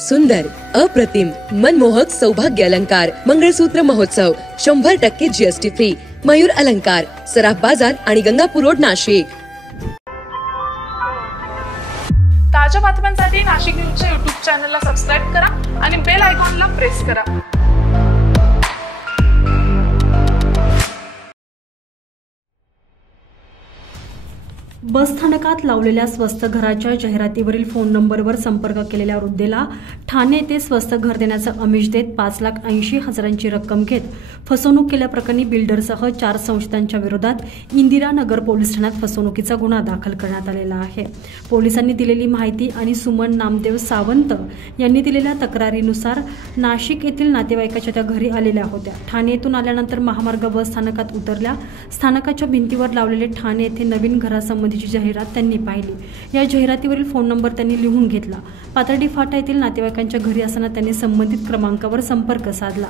सुंदर, अप्रतिम, मनमोहक सौभाग्य अलंकार मंगळसूत्र महोत्सव 100% जीएसटी फ्री. मयूर अलंकार, सराफ बाजार आणि गंगापूर रोड, नाशिक. ताज्या बातम्यांसाठी नाशिक न्यूजच्या YouTube चॅनलला सबस्क्राइब करा आणि बेल आयकॉनला प्रेस करा. बस स्थानकात लावलेल्या स्वस्त घराच्या जाहिरातीवरील फोन नंबरवर संपर्क केलेल्या वृद्धेला ठाणे येथे स्वस्त घर देण्याचं आमिष देत 5,80,000ची रक्कम घेत फसवणूक केल्याप्रकरणी बिल्डरसह 4 संशयितांच्या विरोधात इंदिरा नगर पोलीस ठाण्यात फसवणुकीचा गुन्हा दाखल करण्यात आलेला आहे. पोलिसांनी दिलेली माहिती आणि सुमन नामदेव सावंत यांनी दिलेल्या तक्रारीनुसार नाशिक येथील नातेवाईकाच्या त्या घरी आलेल्या होत्या. ठाणे येथून आल्यानंतर महामार्ग बस स्थानकात उतरल्या. स्थानकाच्या भिंतीवर लावलेले ठाणे येथे नवीन घरासंबंधी जाहिरात त्यांनी पाहिली. या जाहिरातीवरील फोन नंबर त्यांनी लिहून घेतला. पाथर्डी फाटा येथील नातेवाईकांच्या घरी असताना त्यांनी संबंधित क्रमांकावर संपर्क साधला.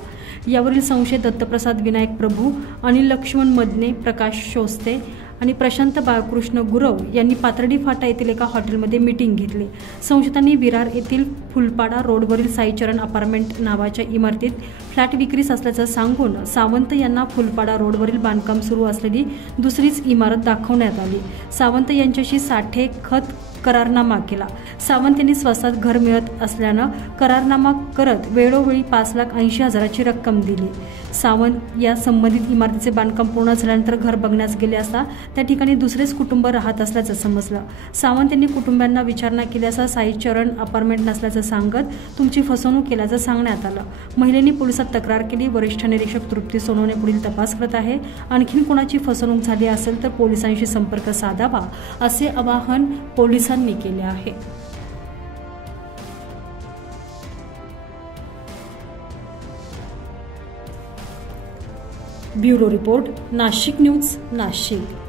यावरील संशयित दत्तप्रसाद विनायक प्रभू, अनिल लक्ष्मण मदने, प्रकाश शोस्ते आणि प्रशांत बाळकृष्ण गुरव यांनी पाथर्डी फाटा येथील एका हॉटेलमध्ये मीटिंग घेतली. संशयितांनी विरार येथील फुलपाडा रोडवरील साईचरण अपार्टमेंट नावाच्या इमारतीत फ्लॅट विक्रीस असल्याचं सांगून सावंत यांना फुलपाडा रोडवरील बांधकाम सुरू असलेली दुसरीच इमारत दाखवण्यात आली. सावंत यांच्याशी साठे खत करारनामा केला. सावंत यांनी स्वस्तात घर मिळत असल्यानं करारनामा करत वेळोवेळी 5,80,000ची रक्कम दिली. सावंत या संबंधित इमारतीचे बांधकाम पूर्ण झाल्यानंतर घर बघण्यास गेले असता त्या ठिकाणी दुसरेच कुटुंब राहत असल्याचं समजलं. सावंत यांनी कुटुंबियांना विचारणा केली असता साईचरण अपार्टमेंट नसल्याचं सांगत तुमची फसवणूक केल्याचं सांगण्यात आलं. महिलेने पोलिसात तक्रार केली. वरिष्ठ निरीक्षक तृप्ती सोनवणे पुढील तपास करत आहे. आणखीन कोणाची फसवणूक झाली असेल तर पोलिसांशी संपर्क साधावा असे आवाहन पोलिसांनी केले आहे. Bureau report, Nashik news, Nashik.